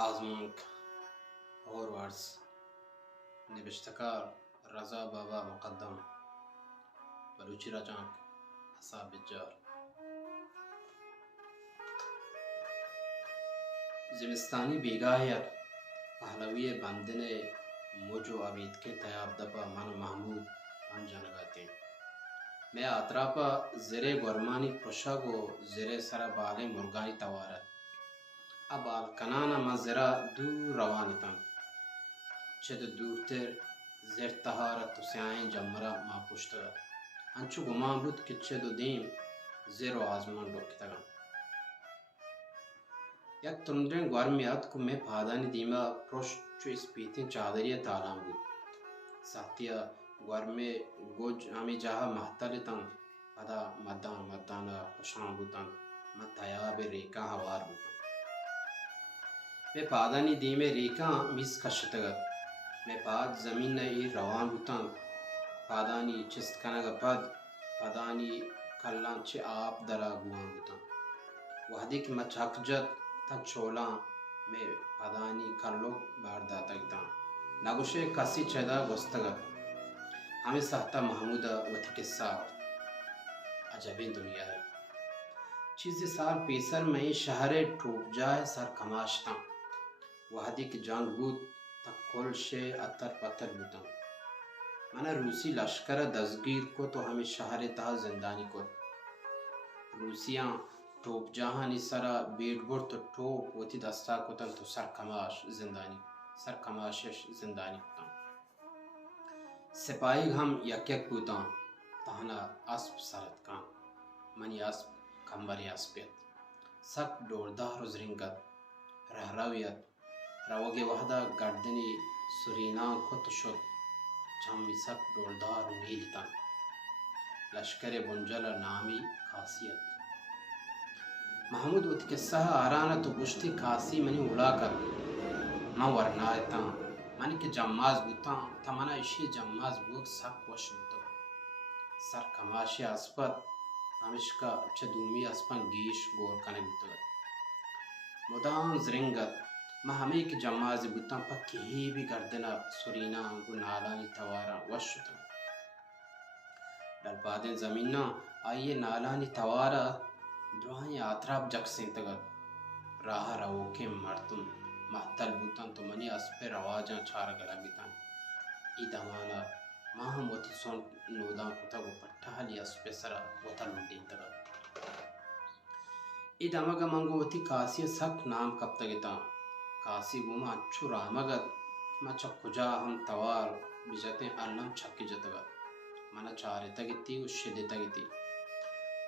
آزمونک هوروارز نوشتکار رضا بابا مقدم بلوچی رجانک حساب بجار زمستانی بیگاهیت پهلوی بندن موجو عبید کے تیاب دپا من و محمود پنجانگاتے میں اطراپا زرے گورمانی پرشاگو زرے سر بالے مرگانی توارت ابال کنانا مزرا دور روانتن چد دورتر زر تهارت و سیائن جمرا ما پشتگا انچو گمان بود که چد و دیم زر و آزمان روکتگا یک تندرین گورمیات کو میں پادانی دیما پرشت چو اسپیتین چادری تالام بود ساتیا گورمی گوج ہمی جاہا محتلتن پدا مدانا خوشان بودن متیاب ریکا ہوار بودن میں پادانی دیمے ریکاں میز کشتگت میں پاد زمین ای روان بوتان پادانی چست کنگا پد پادانی کلان چه آب درا گوان بوتان وحدی که مچاک جد تا چولان میں پادانی کلو بارداتا گتان نگوشے کسی چدا گستگت ہمیں سہتا محمود وطی قصہ عجبین دنیا ہے چیزی سال پیسر میں شہر ٹوپ جائے سر کماشتاں وحدی کی جنگ بود تا کل شے اتر پتر بودن منا روسی لشکر دزگیر کو تو ہمیں شہر تہا زندانی کو روسیاں ٹوپ جہانی سرا بیٹ بور تو ٹوپ وتی دستا کو تن تو سر کماشش زندانی کو سپاہی ہم یک یک بودن تہنا اسب سرت کان منی اسب کمبری اسپیت سک دوردار و زرنگت رہرویت روگے وحدہ گردنی سرینان کت شد چمی سک دوردار و میلتن لشکر بنجل نامی خاصیت محمود وقت قصہ آرانا تو گشتی کاسی منی اڑا کر من ورنایتاں منی کے جماز بوتاں تمنا اشی جماز بوک سک وش بوتا سر کماشی اسپت ہمشکا چدومی اسپن گیش گور کنے بوتا مدام زرنگت ما ہمیں کی جماز بوتاں پکی ہی بھی گردنا سرینا گو نالانی توارا وش شتا ڈل پادن زمینہ آئیے نالانی توارا دروہاں آتراب جک سنتگت راہ روکے مردم محتل بوتاں تو منی اسپے رواجاں چارا گلا گتاں ای دمانا ما ہم وطی سون نوداں کتا گو پٹھالی اسپے سرا وطا لنڈین تگت ای دماغا منگو وطی کاسی سک نام کبتا گتاں کاسی گوما اچھو رامگت ما چک کجا ہم توار بجتے علم چھکی جتگا منا چارتا گتی و شدتا گتی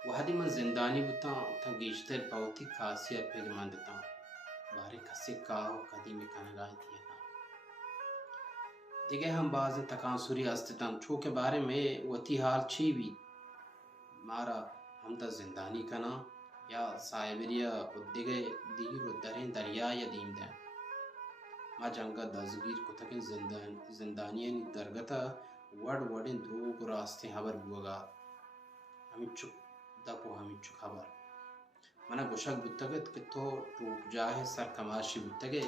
وحدی من زندانی بوتا تا گیشتر پاوتی کاسی اپیل مندتا باری کسی کاو قدیمی کنگائی تینا دیگے ہم بازی تکان سوری استتان چوکے بارے میں وطی حال چی بھی مارا ہم تا زندانی کنا یا سائبریا دیگے دیر و درین دریا یا دیم دیں ما جنگا دزگیر کو تکن زندانیاں درگتا وڑیں دروگ راستے حبر بوگا ہمیں چک دپو ہمیں چک خبر منا گوشک بتگت کہ تو ٹوپ جاہے سر کماشی بتگے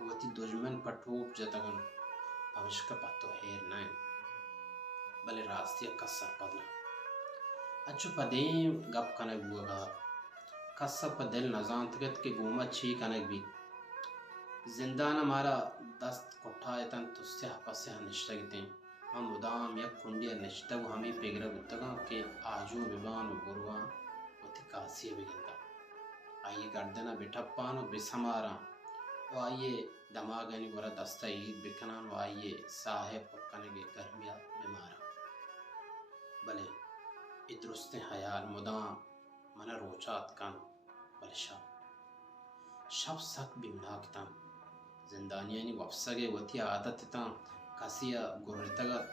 وقتی دجمن پر ٹوپ جتگن اوشکا پتو ہیر نائن بلے راستی کسر پدلا اچھو پدیم گپ کنگ بوگا کسر پا دل نزان تگت کہ گوما چھی کنگ بھی زندان ہمارا دست کٹھایتن تو سیح پسیح نشتگتیں ہم مدام یک کنڈیا نشتگ ہمیں پیگرہ گتگاں کہ آجو ببان و بروان و تکاسی بگندہ آئیے گردنہ بٹھپان و بسماران و آئیے دماغانی ورہ دستہ عید بکنان و آئیے صاحب پکنگے گرمیا بیماران بلے ادرست حیال مدام منہ روچات کن بلے شب سک بمناکتاں زندانیانی وفسگے وطی عادت تاں کسیا گررتگت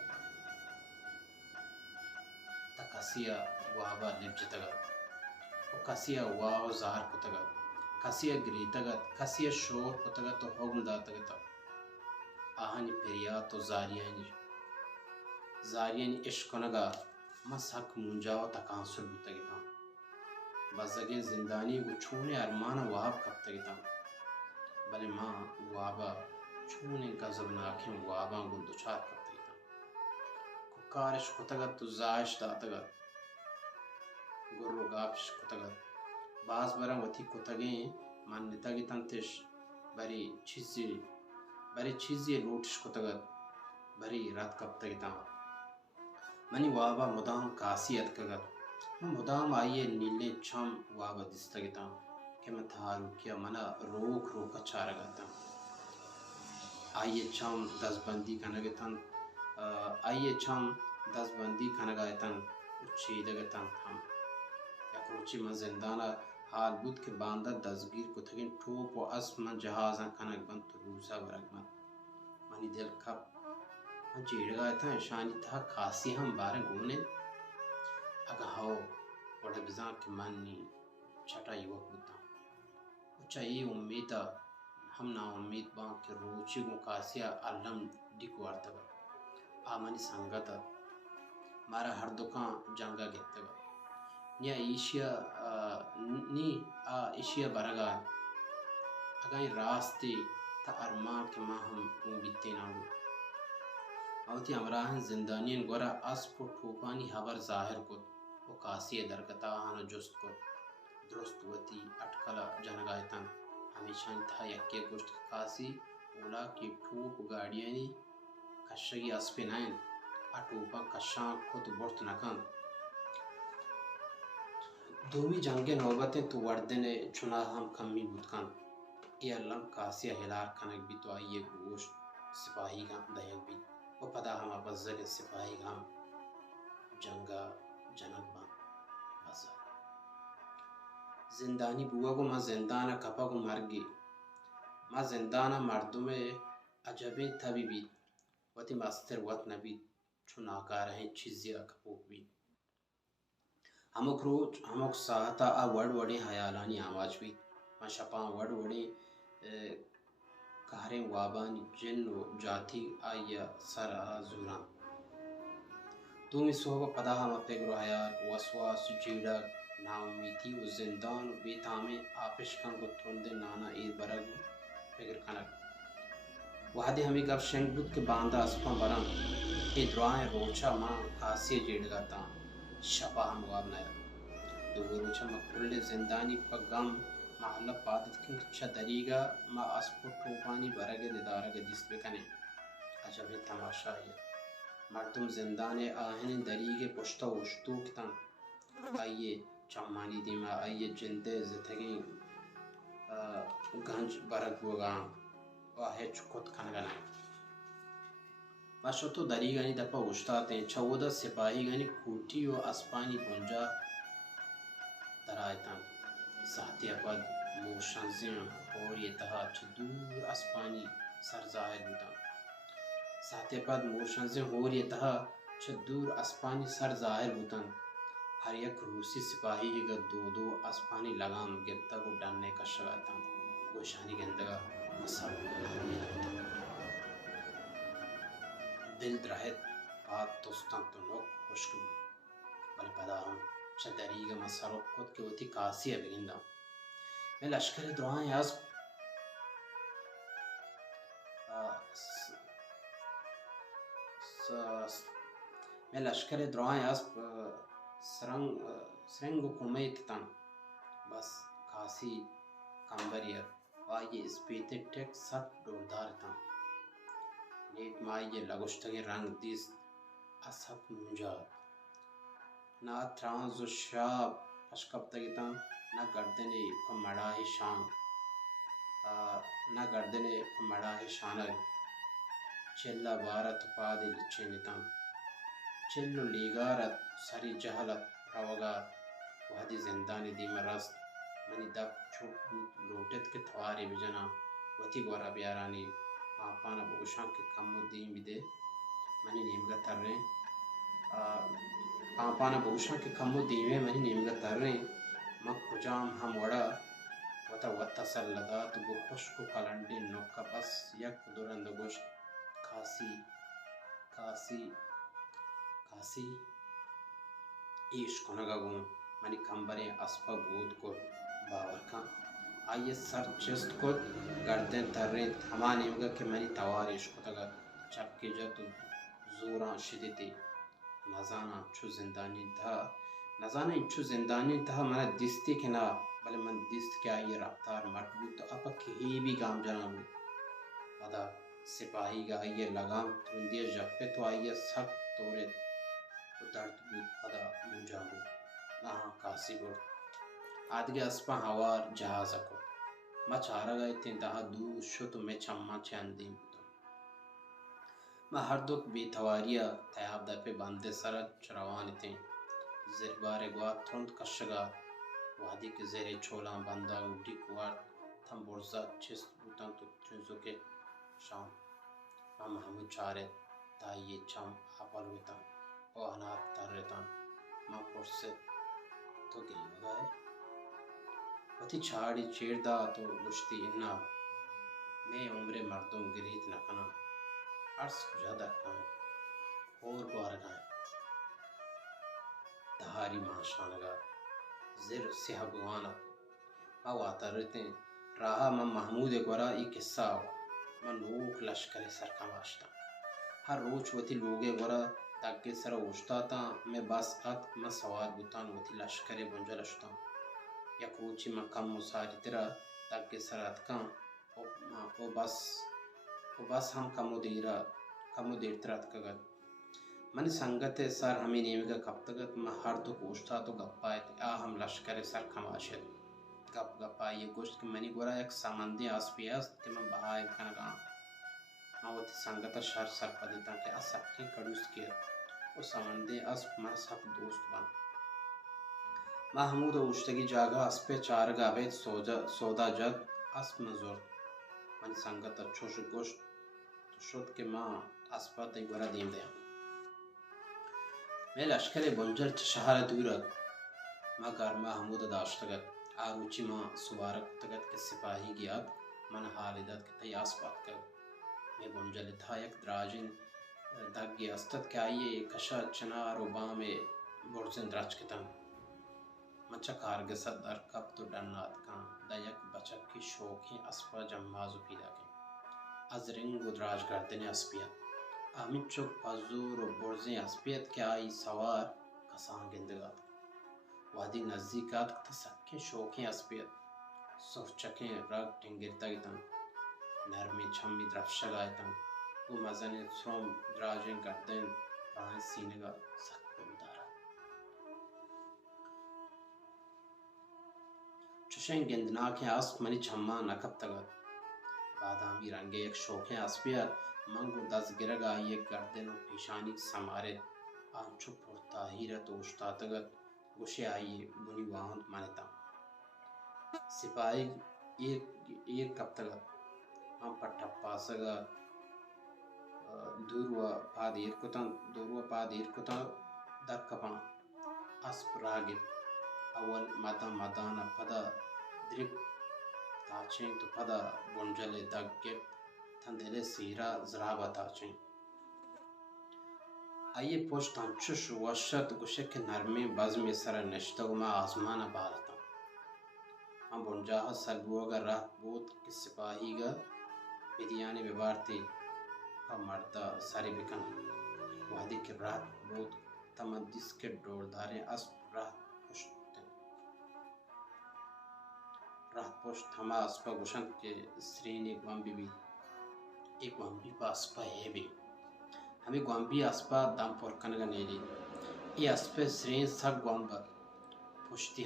تا کسیا وابا لبجتگت و کسیا واو زار کتگت کسیا گریتگت کسیا شور کتگت و حکم داتگت آہنی پریات و زاریانی عشقنگا مسحق منجاو تکانسر بتگتاں بزگین زندانی گو چونے ارمانا واب کبتگتاں بلے ماں وابا چونے گزب ناکھیں واباں گل دچار کرتے تھا کارش کتگت تو زائش داتگت گرو گاپش کتگت باز برم وتی کتگیں من نتگی تنتش بری چیزی لوٹش کتگت بری رات کبتگی تاں منی وابا مدام کاسیت کگت میں مدام آئیے نیلے چھم وابا دستگی تاں کہ میں تھارو کیا منا روک اچھا رگتا آئیے چھم دس بندی کنگتن اچھیدگتن ہم یک روچی من زندانا حال بود کہ باندہ دزگیر کتگین ٹوپ و اسب من جہازاں کنگ بند تو روزہ برگ بند منی دل کب من چیڑگا تھا شانی تھا کاسی ہم بارے گونے اگا ہو وڑے بزان کہ منی چھٹا یوک بودتا اچھا یہ امیدہ ہم نا امید بان کہ روچی گو کاسیا علم ڈیکو آرتگا آمنی سنگتا مارا ہر دکان جنگا گتگا نیا ایشیا برگا اگا این راستی تا ارمان کہ ماں ہم گون بیتے ناگو اوتی امراہن زندانین گورا اسب و ٹوپانی حبر ظاہر کت و کاسی درگتا آہانا جست کت درست وتی اٹکلا جنگایتن ہمیشہ تھا یکی گوشت کاسی اولا کی ٹوپ گاڑیانی کشگی اسپی نائن اٹوپا کشان کت برت نکن دومی جنگ نوبتیں تو وردن چنا ہم کمی بودکن ای اللہ کاسی ہلار کنک بھی تو آئیے گوشت سپاہی گا دیگ بھی و پدا ہم بزر سپاہی گا جنگا جنگ بان بزر زندانی بوا کو ما زندانا کپا کو مرگی ما زندانا مردم عجبیں تبی بید وتی مستر وط نبید چو ناکار ہیں چیزی اکپوک بید ہمک روچ ہمک ساہتا وڑ وڑیں حیالانی آواز بید ما شپاں وڑ وڑیں کہریں وابانی جن و جاتی آیا سر زوران دومی صحبہ پدا ہم پیگرو حیال وسواس جیڑا ناامیتی و زندان و بیتامیں آپشکن کو ترندے نانا ایر برگ پیگر کنک وحدی ہمیں گف شنگ بود کہ باندہ اسپاں برن ای دعائیں روچا ماں کاسی جیڑگا تا شپا ہم واب نیا دوگی روچا ما کل زندانی پا گم محلہ پادت کنگ چا دریگا ما اسپ و ٹوپانی برگ ندارگ دست بکنے عجب تماشائی مردم زندان آہن دریگے پشتا وشتوک تن آئیے چمانی دیما آئیے جندے زتگیں گنج برگ بوگان واہے چکت کنگنا باشو تو دریگانی دپا وشتاتیں چودہ سپاہی گانی کوٹی و اسپانی گنجا درائتن ساہتی اپد موشنزیں اور یہ تہا چدور اسپانی سر ظاہر ہوتا ساہتی اپد موشنزیں اور یہ تہا چدور اسپانی سر ظاہر ہوتا ہر یک روسی سپاہی گا دو اسپانی لگام گبتا کو ڈننے کا شگاتا گوشانی گندگا مسا دل درہت بات توستان تو نوک خوشک بل پدا ہم چا دریگا مسا رک کت کے ہوتی کاسی ہے بگندہ میں لشکر دعائیں اسب میں لشکر دعائیں اسب سرنگ کمیت تن بس کاسی کمبریت آئیے اسپیتے ٹیک ست دوردار تن نیک مائیے لگوشتگی رنگ دیست اسب منجاد نا ترانز و شاب پشکبتگی تن نا گردنے پا مڑاہی شانگ چلا بارت پادی لچینی تن چلو لیگارت سری جہلت روگات وحدی زندانی دیما رست منی دب چھوٹ بود لوٹت کے تواری بجنا وتی گورا بیارانی پاپانا بوشان کے کمو دیم بدے منی نیمگا تر رہیں پاپانا بوشان کے کمو دیمے منی نیمگا تر رہیں مک کجام ہم وڑا وتا سلدات گو خوشکو کلنڈی نوکا بس یک دورند گوشت کاسی ایش کنگا گون منی کمبریں اسپا بود کو باور کن آئیے سر چست کو گردن ترین ہمانی مگا کہ منی توارش کو تگا چپ کی جت زوراں شدیتی نزانا چو زندانی تھا نزانا چو زندانی تھا منا دستی کے نا بلے من دست کے آئیے رفتار مٹ بود تو اپا کہی بھی گام جانا بود پدا سپاہی گا آئیے لگام ترندی جپے تو آئیے سخت توڑے تو درد بود پدا منجا بود نہاں کاسی بود آدھگے اسپا ہوار جہازہ کو ما چارا گئے تھے دہا دو شو تو میں چمّا چاندیم بودم ما ہر دک بی تواریا تیاب دا پہ باندے سرد چروانی تھیں زیر بارے گوا ترند کشگا وادی کے زیر چھولاں بندہ اڈی کوار تھم برزا چست بوتاں تو چنزو کے شام ما محمود چارے تائیے چم آپل ہوتاں او انات تر رہتاں ما پرسے تو گریب گائے وتی چھاڑی چیر دا تو گشتی انا میں عمر مردم گریت نکنا عرص کجا دکھائیں اور گوارگائیں دہاری ماشانگا زر سیہ بوانا ما واتا رہتے راہا من محمود گورا ای قصہ آو من لوگ لشکر سرکم آشتا ہر روچ وتی لوگے گورا دگے سر اوشتا تا میں بس ات من سوار بوتان وتی لشکر بنجل اشتا یک روچی من کم مساری ترا دگے سر اتکاں او بس ہم کمو دیر تر اتکگت من سنگت سر ہمیں نیمگا کپتگت من ہر دو کوشتا تو گپائیت آ ہم لشکر سر کماشت گپ گپائی گوشت کہ منی گورا یک سمندی آسپی است کہ من بہائی کنگاں من وتی سنگت شر سر پدیتا کہ اس سکی کڑوس کیر او سمندی اسپ من سب دوست بن محمود اوشتگی جاگا اسپے چارگا بیت سودا جد اسپ مزور من سنگت چوش گوشت تو شد کہ ماں اسپا تی گورا دیم دیا میں لشکر بنجل شہر دورت ما گرما حمود داشتگت آروچی ما سوارک تگت کے سپاہی گیاد من حالدت کے تی آسپات کر میں بنجل تھا یک دراجن دگی استد کے آئیے کشا چنار و بام برزن درچ کتن مچا کارگسد در کب تو ڈنات کان دا یک بچک کی شوقی اسپا جمازو پیدا کن از رنگ و دراج گردن اسپیت آمین چک پزور و برزن اسپیت کے آئی سوار کسان گندگات وادی نزدیکات تسکیں شوقیں اسپیت صف چکیں رگ ٹنگرتا گیتن نرمی چھمی درفشگ آیتن وہ مزن سرم دراجیں گردن رائن سینگا سکت بودارا چوشیں گندناکیں اسپ منی چھما نکب تگت بادامی رنگے یک شوقیں اسپیت منگو دز گرگ آئی ایک گردن و پیشانی سمارے آنچو پرتاہیرت اوشتاتگت گوشے آئیے بنی واہن مانتا سپاہی ایک کب تگت ہم پٹھا پاسگا دوروا پادیر کتن در کپان اسپ راگت اول مدانا پدا درک تاچیں تو پدا بنجل دگب تندل سیرا زرابا تاچیں آئیے پوشتان چش وشت گشک نرمی بزمی سر نشتگ ما آزمانا بالتا ہم بنجاہ سلبوگا رہ بود کہ سپاہی گا بدیانے ببارتی پا مردہ ساری بکن وادی کے رہ بود تمدس کے ڈور داریں اسپ رہ پشت ہما اسپا گشن کے سرین ایک وامبی پا اسپا ہے بھی ہمیں گوامبی اسپا دم پرکنگا نیلی ای اسپے سرین سگ گوامبت پشتے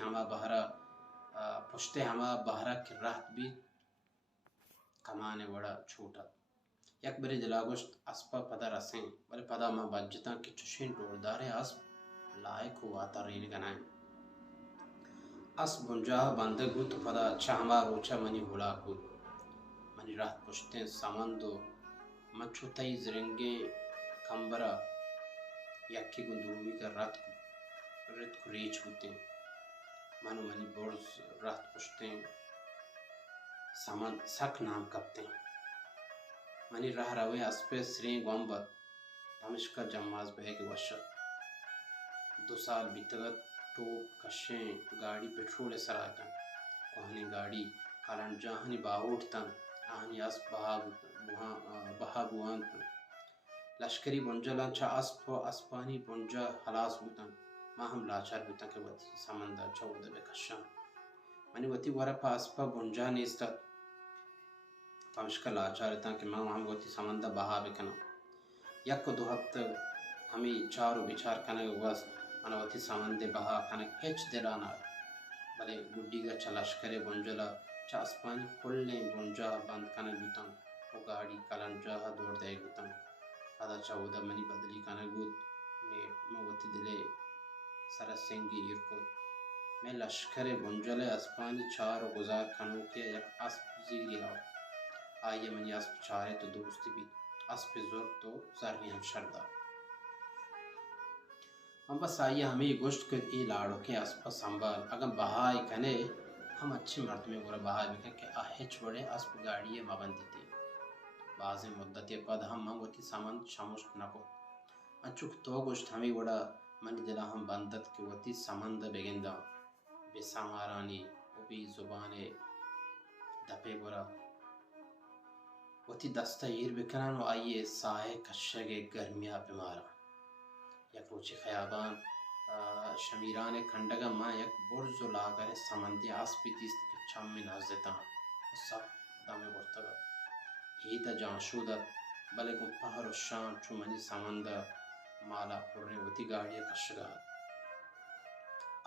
ہما بہرہ کی رہت بھی کمانے وڑا چھوٹا یک بری دلا گوشت اسپا پدا رسیں بلے پدا ما بجتا کہ چوشین ڈوردارے اسپ لائق ہوا تا رین گنائیں اسپ بنجاہ بندے گو تو پدا اچھا ہما روچا منی بھولا کو منی رہت پشتیں سمندو مچھو تئی زرنگیں کمبرا یکی گندومی کا رت کو ریچ ہوتے منو منی برز رہت پشتیں سمند سک نام کپتے منی رہ روے اسپے سرین گوامبت دمشق جماز بہگ وشت 2 سال بیتگت ٹوپ کشیں گاڑی پیٹرول سرائتن کوہنی گاڑی کالن جاهنی باوٹتن آهنی اسب بها بوانتن لشکری بنجلان چا اسب و اسبانی بنجا خلاص بوتن ما هم لاچار بوتن که وتی سمنده چوده بکشن منی وتی ورا پا اسبا بنجا نیستد پمشکل لاچار تن که ما هم وتی سمنده بها بکنم یک و دو هفته ہمیں چار و بچار کنگ وست من وتی سمنده بها کنگ هیچ دلانا بلے گڈی گا چا لشکر بنجلا چا اسپانی کل بنجا بند کنگ بوتن و گاڑی کلن جاها دور دے بوتن پدا چاودا منی بدلی کنگ بود میں وتی دلے سر سنگی ایرکود میں لشکر بنجل اسپانی چار و گزار کنو کے یک اسب زیری آورد آئیے منی اسب چارے تو دوستی بھی اسب زور تو زرنی ہم شردہ ہم بس آئیے ہمیں گوشت کر ای لاڑو کے اسب سنبھال اگر بہائی کنے ہم اچھی مرد میں گورا بہائی بکن کہ آہے چھوڑے اسب گاڑی مبندی تھی بعض مدت پد ہم منگوتی سامان شمشت نکو انچوک تو گوشت ہمیں گوڑا منی دلا ہم بندت کہ وتی سمند بگندہ بے سامارانی و بی زبان دپے گورا وتی دستا ایر بکنن و آئیے سائے کشگ گرمیا بیمارا یک روچی خیابان شمیران کھنڈگا ما یک برز و لاغر سمندی اسبی دیست که چم من نازدان و سب دم برتگا ہیتا جانشودا بلے گم پہر و شان چو منی سمندہ مالا پرنے وتی گاڑی کشگا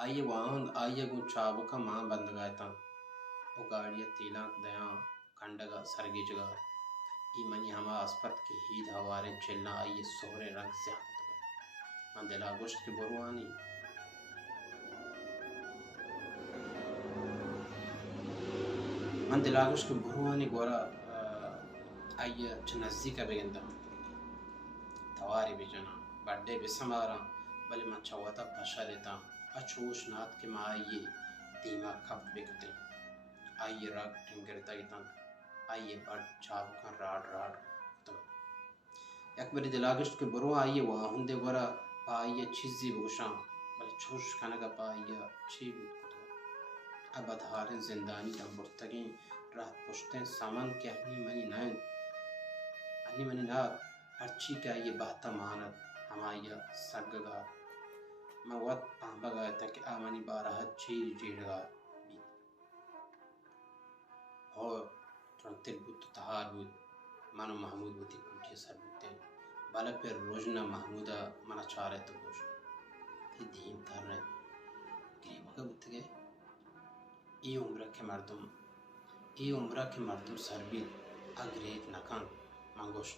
آئیے واہن آئیے گم چابو کا ماں بندگایتا و گاڑی تیلانک دیاں کھنڈگا سرگی جگا ای منی ہما اسپت کی ہید ہوارے چلنا آئیے سہرے رنگ زیادہ من دلا گوشت کے بروانی گورا آئیے چھ نزدیکا بگندہ تواری بجنا بڑے بسمارا بلے من چواتا پشا لیتا اچوش نات کے ما آئیے دیما کب بکتے آئیے رگ ٹنگر دیتا آئیے بڑ چاو کن راڑ تو یک بری دلاگشت کے برو آئیے واہن دے گورا پا آئیے چیزی بوشاں بلے چوش کنگا پا آئیے چی بود کتو اب ادھارن زندانی دم برتگین رات پشتیں سامان کے اہنی منی نات ہرچی کہ آئیے بہتا مانت ہم آئیے سگگا موت پامبا گایا تھا کہ آمانی بارہت چیر جیڑگا اور ترنتر بود تو تہار بود منو محمود بودی کوٹی سر بودتے بالا پھر روزنہ محمودہ منا چارے تو گوش تی دیم تر رہے گریبا کا بودتے گئے ای عمرہ کے مردم سر بید اگریت نکن من گوش